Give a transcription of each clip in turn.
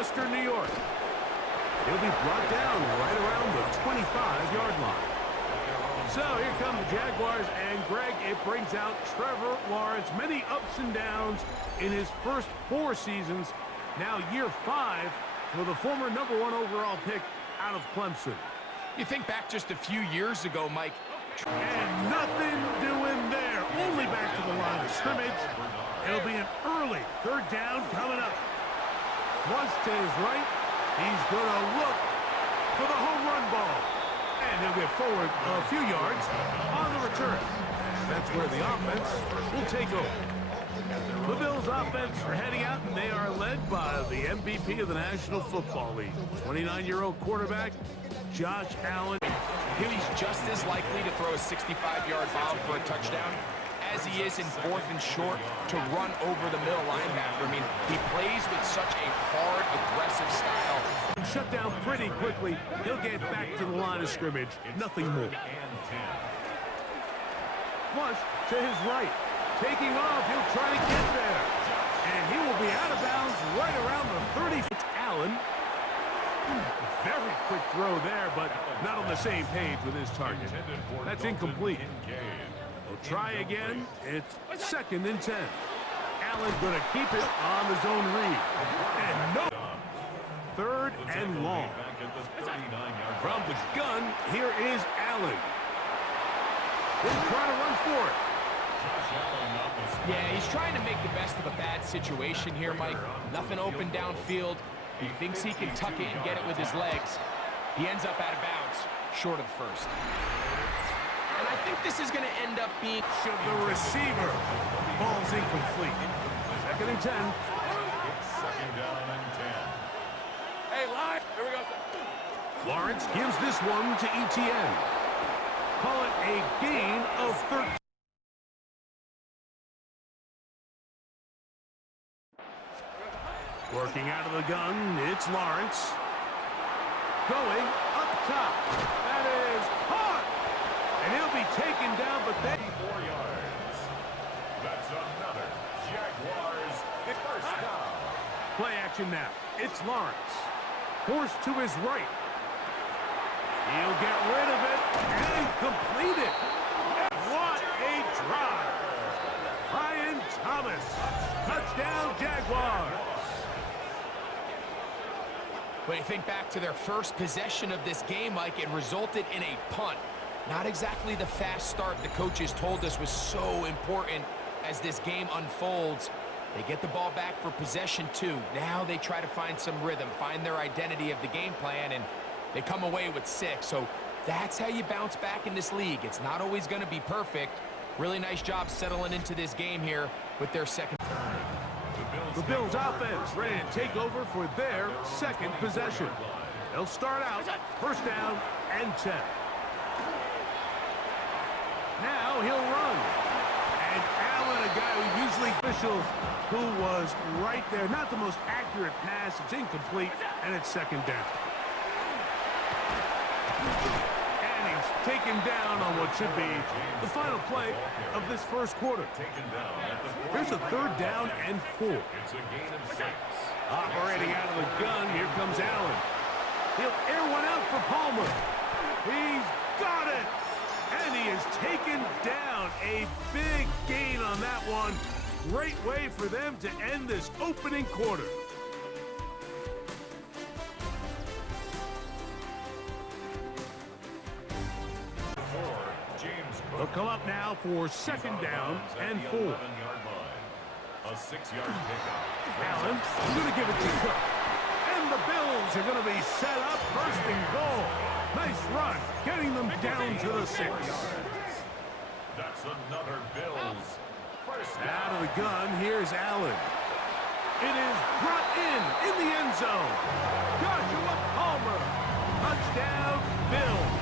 Western New York. He'll be brought down right around the 25-yard line. So here come the Jaguars, and Greg, it brings out Trevor Lawrence. Many ups and downs in his first 4 seasons. Now year 5 for the former #1 overall pick out of Clemson. You think back just a few years ago, Mike. And nothing doing there. Only back to the line of scrimmage. It'll be an early 3rd down coming up. Flush to his right. He's going to look for the home run ball. And he'll get forward a few yards on the return. That's where the offense will take over. The Bills offense are heading out, and they are led by the MVP of the National Football League, 29-year-old quarterback, Josh Allen. He's just as likely to throw a 65-yard bomb for a touchdown as he is in 4th and short to run over the middle linebacker. I mean, he plays with such a hard, aggressive style. Shut down pretty quickly. He'll get back to the line of scrimmage. Nothing more. Flush to his right. Taking off, he'll try to get there. And he will be out of bounds right around the 30. It's Allen. Very quick throw there, but not on the same page with his target. That's incomplete. He'll try again. It's 2nd and 10. Allen's going to keep it on the zone read. And no. 3rd and long. From the gun, here is Allen. He'll try to run for it. Yeah, he's trying to make the best of a bad situation here, Mike. Nothing open downfield. He thinks he can tuck it and get it with his legs. He ends up out of bounds, short of the 1st. And I think this is going to end up being... The receiver falls incomplete. 2nd and 10. It's 2nd down and 10. Hey, line. Here we go. Lawrence gives this one to ETN. Call it a gain of 13. Working out of the gun, it's Lawrence. Going up top. That is caught. And he'll be taken down, but then... 4 yards. That's another Jaguars first down. Play action now. It's Lawrence. Forced to his right. He'll get rid of it and complete it. What a drive. Ryan Thomas. Touchdown, Jaguars. But you think back to their first possession of this game, Mike, it resulted in a punt. Not exactly the fast start the coaches told us was so important as this game unfolds. They get the ball back for possession 2. Now they try to find some rhythm, find their identity of the game plan, and they come away with 6. So that's how you bounce back in this league. It's not always going to be perfect. Really nice job settling into this game here with their second. The Bills offense ready to take over for their 2nd possession. They'll start out 1st down and 10. Now he'll run. And Allen, a guy who usually official, who was right there. Not the most accurate pass. It's incomplete, and it's 2nd down. And he's taken down on what should be the final play of this first quarter. Here's a 3rd down and 4. It's a gain of 6. Operating out of the gun, here comes Allen. He'll air one out for Palmer. He's got it! And he is taken down. A big gain on that one. Great way for them to end this opening quarter. They'll come up now for 2nd down and 4. A 6-yard pickup. Allen, going to give it to Cook. And the Bills are going to be set up 1st and goal. Nice run, getting them down to the 6. That's another Bills. Out of the gun, here's Allen. It is brought in the end zone. Joshua Palmer. Touchdown, Bills.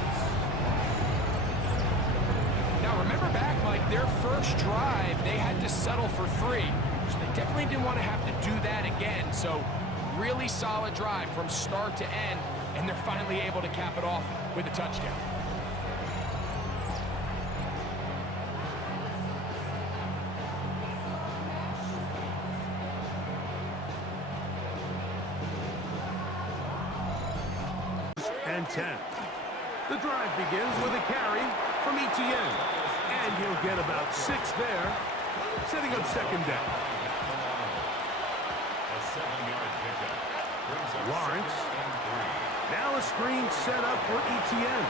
Now remember back, Mike, their first drive, they had to settle for 3. So they definitely didn't want to have to do that again. So really solid drive from start to end, and they're finally able to cap it off with a touchdown. and 10. The drive begins with a carry from Etienne. And he'll get about 6 there, setting up second down. A 7-yard pickup. Brings up Lawrence. 2nd and 3. Now a screen set up for Etienne.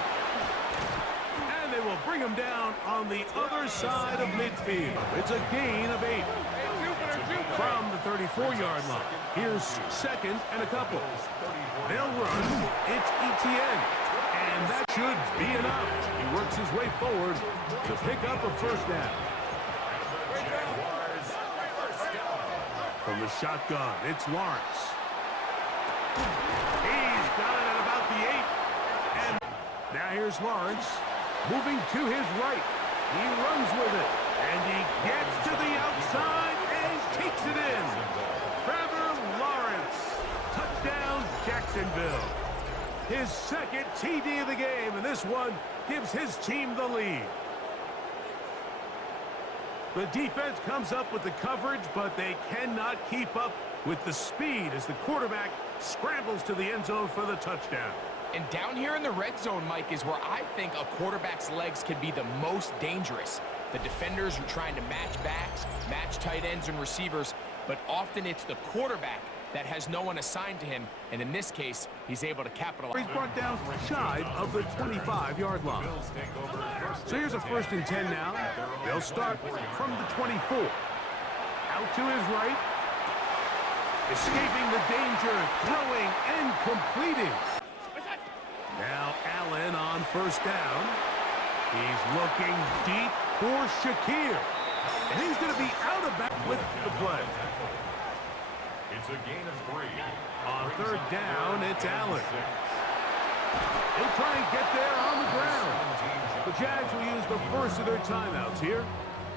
And they will bring him down on the other side of midfield. It's a gain of 8. From the 34-yard line. Here's 2nd and a couple. They'll run. It's Etienne. And that should be enough. He works his way forward to pick up a first down. Jaguars, first down. From the shotgun, it's Lawrence. He's got it at about the 8. And now here's Lawrence moving to his right. He runs with it. And he gets to the outside and takes it in. Trevor Lawrence. Touchdown, Jacksonville. His 2nd TD of the game, and this one gives his team the lead. The defense comes up with the coverage, but they cannot keep up with the speed as the quarterback scrambles to the end zone for the touchdown. And down here in the red zone, Mike, is where I think a quarterback's legs can be the most dangerous. The defenders are trying to match backs, match tight ends and receivers, but often it's the quarterback that has no one assigned to him, and in this case, he's able to capitalize. He's brought down shy of the 25-yard line. Bills take over first So here's a 1st and 10 now. They'll start from the 24. Out to his right. Escaping the danger, throwing and completing. Now Allen on 1st down. He's looking deep for Shakir. And he's going to be out of bounds with the play. It's a gain of 3. On 3rd down, it's Allen. He'll try and get there on the ground. The Jags will use the first of their timeouts here.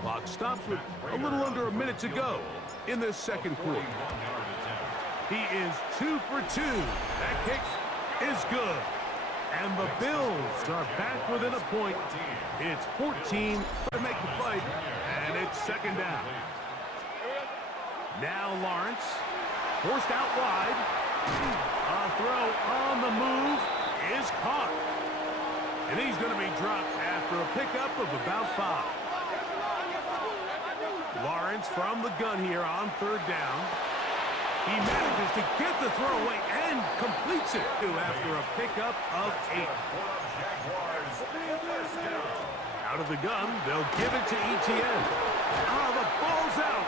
Clock stops with a little under a minute to go in this 2nd quarter. He is 2 for 2. That kick is good. And the Bills are back within a point. It's 14 to make the play, and it's 2nd down. Now Lawrence, forced out wide. A throw on the move is caught. And he's going to be dropped after a pickup of about 5. Lawrence from the gun here on 3rd down. He manages to get the throw away and completes it after a pickup of 8. Out of the gun, they'll give it to Etienne. Oh, the ball's out.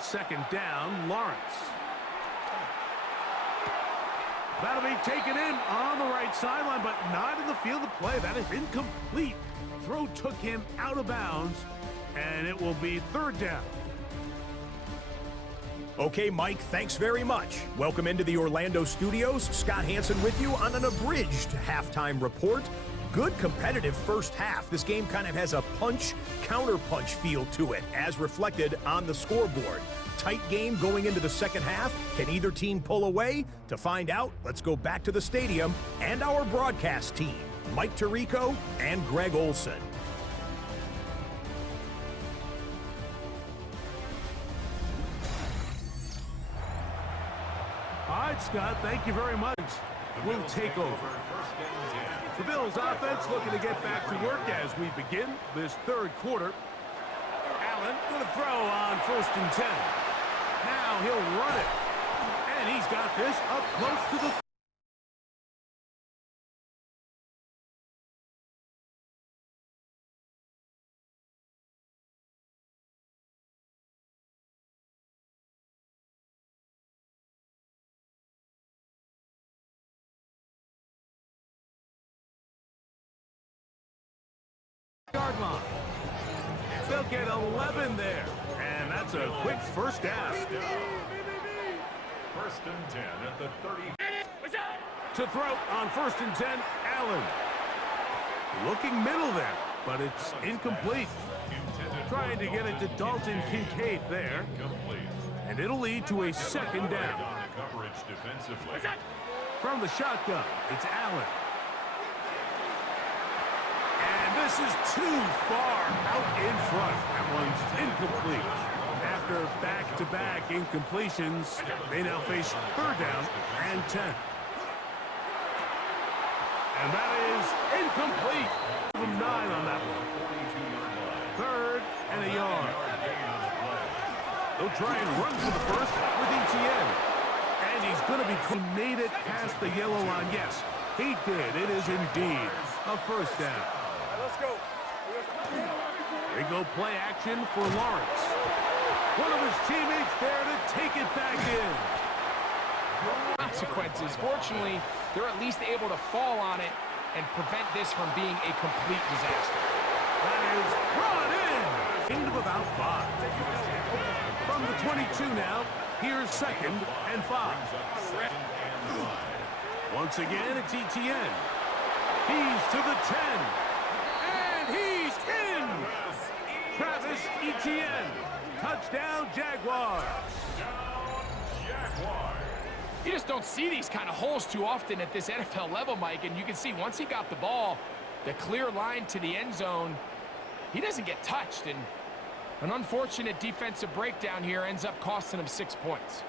2nd down, Lawrence. That'll be taken in on the right sideline, but not in the field of play. That is incomplete. Throw took him out of bounds, and it will be 3rd down. Okay, Mike, thanks very much. Welcome into the Orlando studios. Scott Hansen with you on an abridged halftime report. Good competitive first half. This game kind of has a punch-counter-punch feel to it, as reflected on the scoreboard. Tight game going into the 2nd half. Can either team pull away? To find out, let's go back to the stadium and our broadcast team, Mike Tirico and Greg Olson. All right, Scott, thank you very much. We'll take over. The Bills offense looking to get back to work as we begin this 3rd quarter. Allen going to throw on 1st and 10. Now he'll run it. And he's got this up close to the... yard line. They'll get 11 there. And that's a quick first down. 1st and 10 at the 30. To throw on 1st and 10, Allen. Looking middle there, but it's incomplete. Trying to get it to Dalton Kincaid there. And it'll lead to a 2nd down. Coverage defensively. From the shotgun, it's Allen. And This is too far out in front. That one's incomplete. After back-to-back incompletions, they now face third down and 10. And that is incomplete. 9 on that one. Third and a yard. They'll try and run for the first with ETN. And he's going to be made it past the yellow line. Yes, he did. It is indeed a first down. Let's go. They go play action for Lawrence. One of his teammates there to take it back in. Consequences. Fortunately, they're at least able to fall on it and prevent this from being a complete disaster. That is brought in. Gain of about 5. From the 22 now, here's second and 5. Once again, it's ETN. He's to the 10. And he's in. Travis Etienne. Touchdown, Jaguars. You just don't see these kind of holes too often at this NFL level, Mike, and you can see once he got the ball, the clear line to the end zone, he doesn't get touched, and an unfortunate defensive breakdown here ends up costing him 6 points.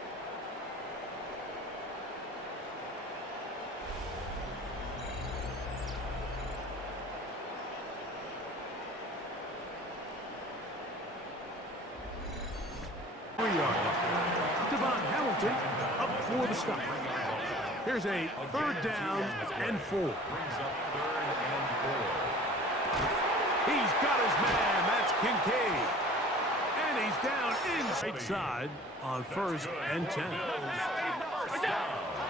Devon Hamilton up for the stop. Here's a third down and 4. He's got his man. That's Kincaid. And he's down inside side on first and 10.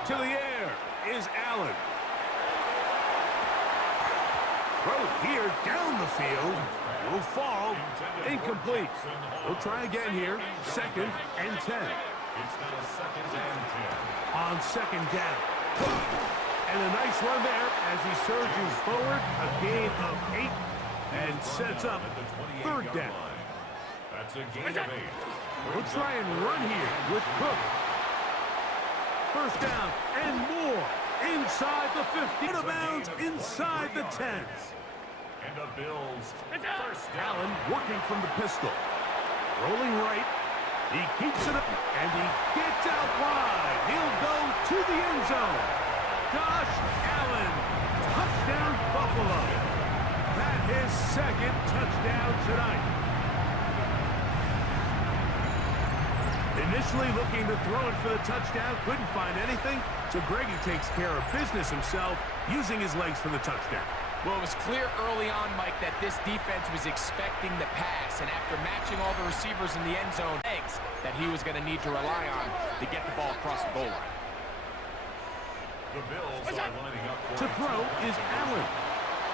To the air is Allen. Throw here down the field. Will fall. Incomplete. We'll try again here. Second and 10. On second down. And a nice run there as he surges forward. A gain of 8 and sets up third down. That's a gain of 8. We'll try and run here with Cook. First down and more. Inside the 50. Out of bounds inside the 10. And the Bills first down. Allen working from the pistol. Rolling right. He keeps it up, and he gets out wide. He'll go to the end zone. Josh Allen. Touchdown, Buffalo. That his second touchdown tonight. Initially looking to throw it for the touchdown. Couldn't find anything, so Greggy takes care of business himself, using his legs for the touchdown. Well, it was clear early on, Mike, that this defense was expecting the pass, and after matching all the receivers in the end zone, legs that he was going to need to rely on to get the ball across the goal line. The Bills are lining up for To throw is Allen.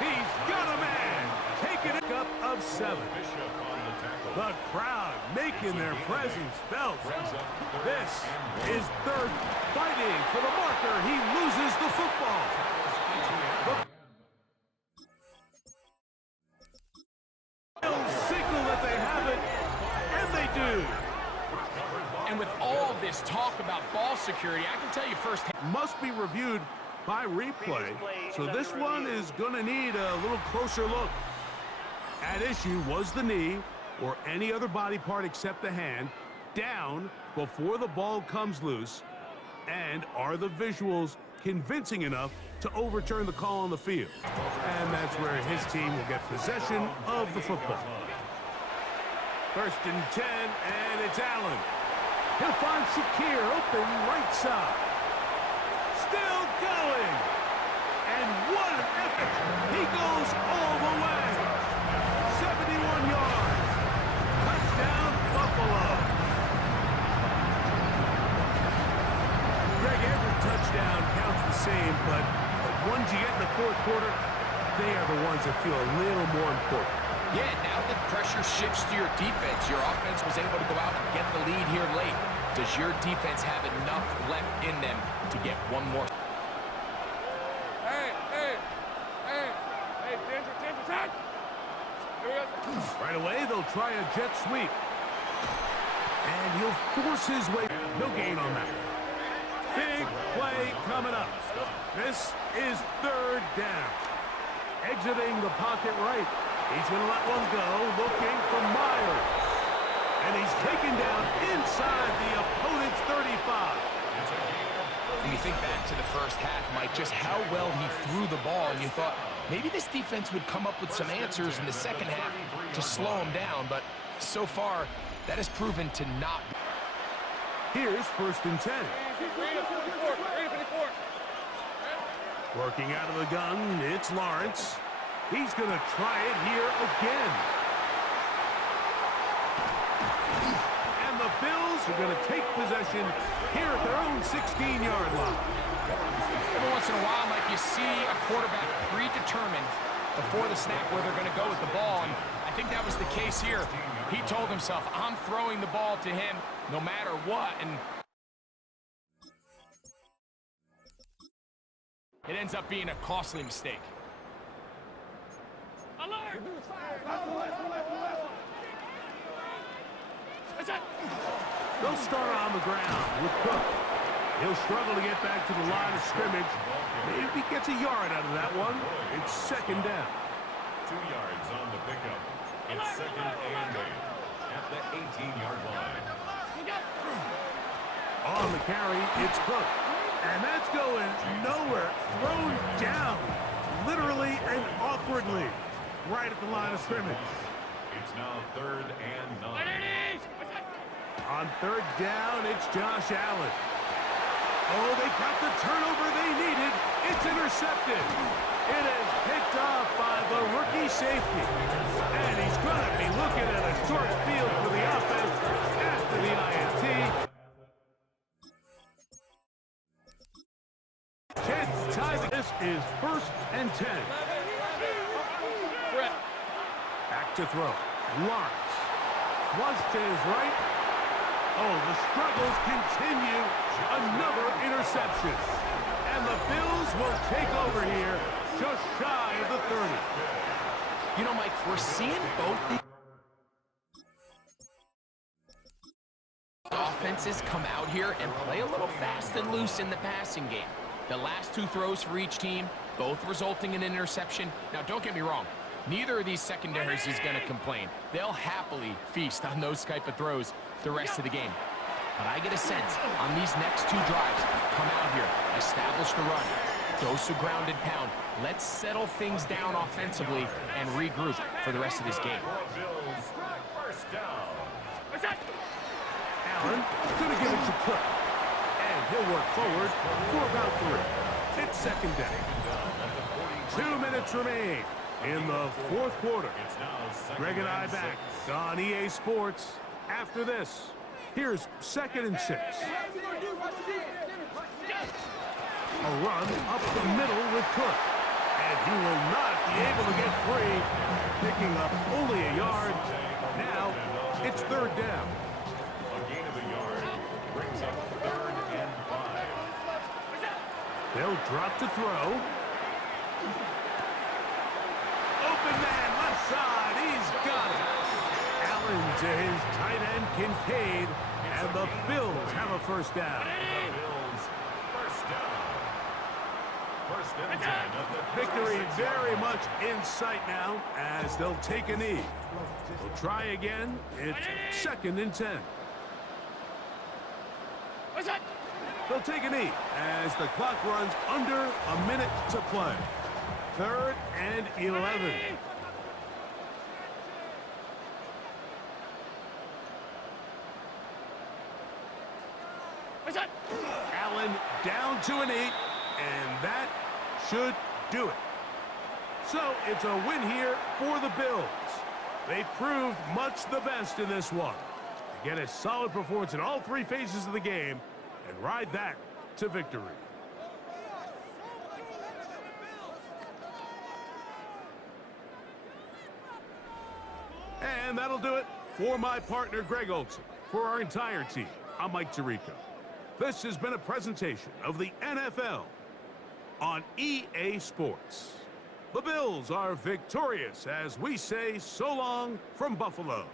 He's got a man. Taking it up of 7. Bishop on the tackle. The crowd making their presence felt. This is third, fighting for the marker. He loses the football. Signal that they have it, and they do. And with all this talk about ball security, I can tell you firsthand. Must be reviewed by replay, so this one is going to need a little closer look. At issue was the knee, or any other body part except the hand, down before the ball comes loose, and are the visuals convincing enough to overturn the call on the field? And that's where his team will get possession of the football. First and 10, and it's Allen. He'll find Shakir open right side. Still going. And what an effort. He goes all the way. 71 yards. Touchdown, Buffalo. Greg, every touchdown counts the same, but the ones you get in the fourth quarter, they are the ones that feel a little more important. Yeah, now that pressure shifts to your defense, your offense was able to go out and get the lead here late. Does your defense have enough left in them to get one more? Hey, Ginger, time. Here we go. Right away, they'll try a jet sweep. And he'll force his way. No gain on that. Big play coming up. This is third down. Exiting the pocket right. He's going to let one go, looking for Myers. And he's taken down inside the opponent's 35. When you think back to the first half, Mike, just how well he threw the ball, and you thought maybe this defense would come up with some answers in the second half to slow him down, but so far, that has proven to not be. Here's 1st and 10. Working out of the gun, it's Lawrence. He's going to try it here again. And the Bills are going to take possession here at their own 16-yard line. Every once in a while, Mike, you see a quarterback predetermined before the snap where they're going to go with the ball, and I think that was the case here. He told himself, I'm throwing the ball to him no matter what, and it ends up being a costly mistake. They'll start on the ground with Cook. He'll struggle to get back to the line of scrimmage. Maybe gets a yard out of that one. It's 2nd down. 2 yards on the pickup. It's 2nd and 8 at the 18-yard line. On the carry, it's Cook. And that's going nowhere. Thrown down, literally and awkwardly, right at the line of scrimmage. It's now 3rd and 9. On 3rd down, it's Josh Allen. Oh, they got the turnover they needed. It's intercepted. It is picked off by the rookie safety. And he's going to be looking at a short field for the offense after the INT. Kids tie. This is 1st and 10. Back to throw. Lawrence. Flush to his right. Oh, the struggles continue. Another interception. And the Bills will take over here just shy of the 30. You know, Mike, we're seeing both the offenses come out here and play a little fast and loose in the passing game. The last 2 throws for each team, both resulting in an interception. Now, don't get me wrong. Neither of these secondaries is going to complain. They'll happily feast on those type of throws the rest of the game. But I get a sense on these next 2 drives, come out here, establish the run, dose of ground and pound. Let's settle things down offensively and regroup for the rest of this game. Bills, 1st down. Allen going to give it to Cook. And he'll work forward for about 3. It's 2nd down. 2 minutes remain in the 4th quarter. It's now 2nd Greg and I and back 6. on EA Sports after this. Here's 2nd and 6. A run up the middle with Cook. And he will not be able to get free, picking up only a yard. Now it's 3rd down. A gain of a yard brings up 3rd and 5. They'll drop to throw. Open man, left side, he's got it. Allen to his tight end, Kincaid, and the Bills have a 1st down. The Bills, 1st down. 1st and 10 at the Victory 36 very much in sight now as they'll take a knee. They'll try again. It's 2nd and 10. They'll take a knee as the clock runs under a minute to play. 3rd and 11. Allen down to a knee, and that should do it. So it's a win here for the Bills. They proved much the best in this one. Again, a solid performance in all 3 phases of the game, and ride that to victory. And that'll do it for my partner, Greg Olson. For our entire team, I'm Mike Tirico. This has been a presentation of the NFL on EA Sports. The Bills are victorious as we say so long from Buffalo.